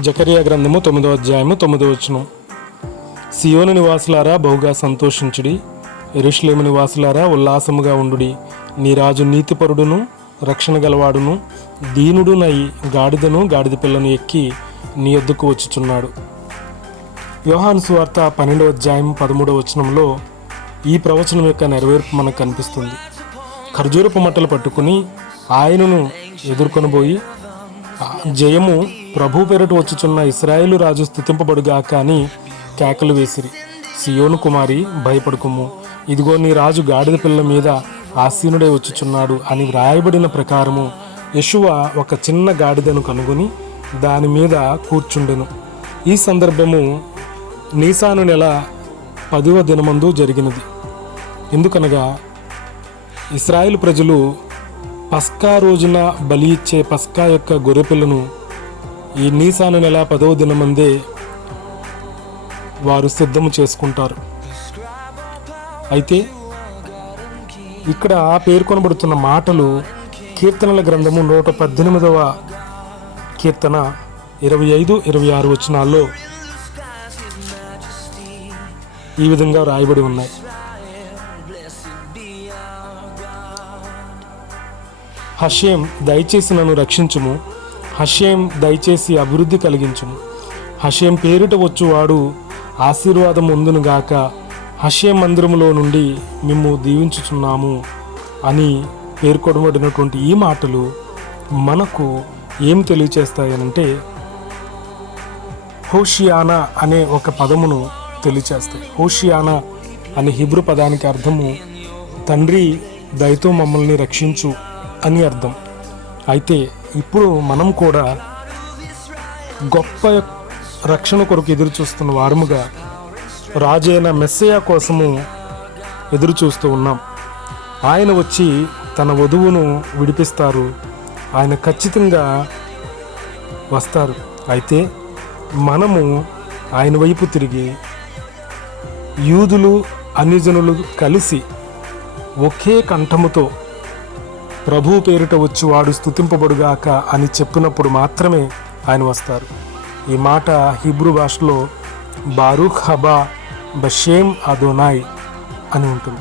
జకరియా గ్రంథము తొమ్మిదో అధ్యాయము తొమ్మిదో వచనం. సియోను నివాసులారా బహుగా సంతోషించుడి. ఎరుషులేము నివాసులారా ఉల్లాసముగా ఉండుడి. నీ రాజు నీతిపరుడును రక్షణ గలవాడును దీనుడునై గాడిదను గాడిద పిల్లను ఎక్కి నీ ఎద్దుకు వచ్చుచున్నాడు. వ్యవహాను సువార్త పన్నెండవ అధ్యాయం పదమూడవ వచనంలో ఈ ప్రవచనం యొక్క నెరవేర్పు మనకు కనిపిస్తుంది. ఖర్జూరపు మట్టలు పట్టుకుని ఆయనను ఎదుర్కొనబోయి జయము ప్రభు పేరట వచ్చుచున్న ఇస్రాయేలు రాజు స్థుతింపబడుగాక అని కేకలు వేసిరి. సియోను కుమారి భయపడుకుము. ఇదిగో నీ రాజు గాడిద పిల్ల మీద ఆసీనుడై వచ్చుచున్నాడు అని వ్రాయబడిన ప్రకారము యశువ ఒక చిన్న గాడిదను కనుగొని దాని మీద కూర్చుండెను. ఈ సందర్భము నీసాను నెల పదివ దినమందు జరిగినది. ఎందుకనగా ఇస్రాయిల్ ప్రజలు పస్కా రోజున బలి ఇచ్చే పస్కా యొక్క గొర్రెపిల్లను ఈ నీసాను నెల పదవ దినమందే వారు సిద్ధము చేసుకుంటారు. అయితే ఇక్కడ పేర్కొనబడుతున్న మాటలు కీర్తనల గ్రంథము నూట పద్దెనిమిదవ కీర్తన ఇరవై ఐదు ఇరవై ఆరు వచనాల్లో ఈ విధంగా రాయబడి ఉన్నాయి. హషేం దయచేసి నన్ను రక్షించుము. హషేం దయచేసి అభివృద్ధి కలిగించుము. హషేం పేరిట వచ్చువాడు ఆశీర్వాదం ఉందునుగాక హషేం మందిరములో నుండి మేము దీవించుచున్నాము అని పేర్కొనబడినటువంటి ఈ మాటలు మనకు ఏం తెలియచేస్తాయనంటే హోషియానా అనే ఒక పదమును తెలియచేస్తాయి. హోషియానా అనే హిబ్రు పదానికి అర్థము తండ్రి దయతో మమ్మల్ని రక్షించు అని అర్థం. అయితే ఇప్పుడు మనం కూడా గొప్ప రక్షణ కొరకు ఎదురు చూస్తున్న వారముగా రాజైన మెస్సయ కోసము ఎదురు చూస్తూ ఉన్నాం. ఆయన వచ్చి తన వధువును విడిపిస్తారు. ఆయన ఖచ్చితంగా వస్తారు. అయితే మనము ఆయన వైపు తిరిగి యూదులు అన్యజనులు కలిసి ఒకే కంఠముతో ప్రభు పేరిట వచ్చి వాడు స్థుతింపబడుగాక అని చెప్పినప్పుడు మాత్రమే ఆయన వస్తారు. ఈ మాట హిబ్రూ భాషలో బారూక్ హబా బషేమ్ అదోనాయ్ అని ఉంటుంది.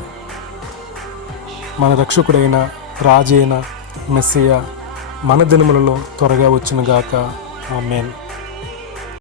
మన రక్షకుడైన రాజైన మెస్సయ్య మన దినములలో త్వరగా వచ్చినగాక. ఆమెన్.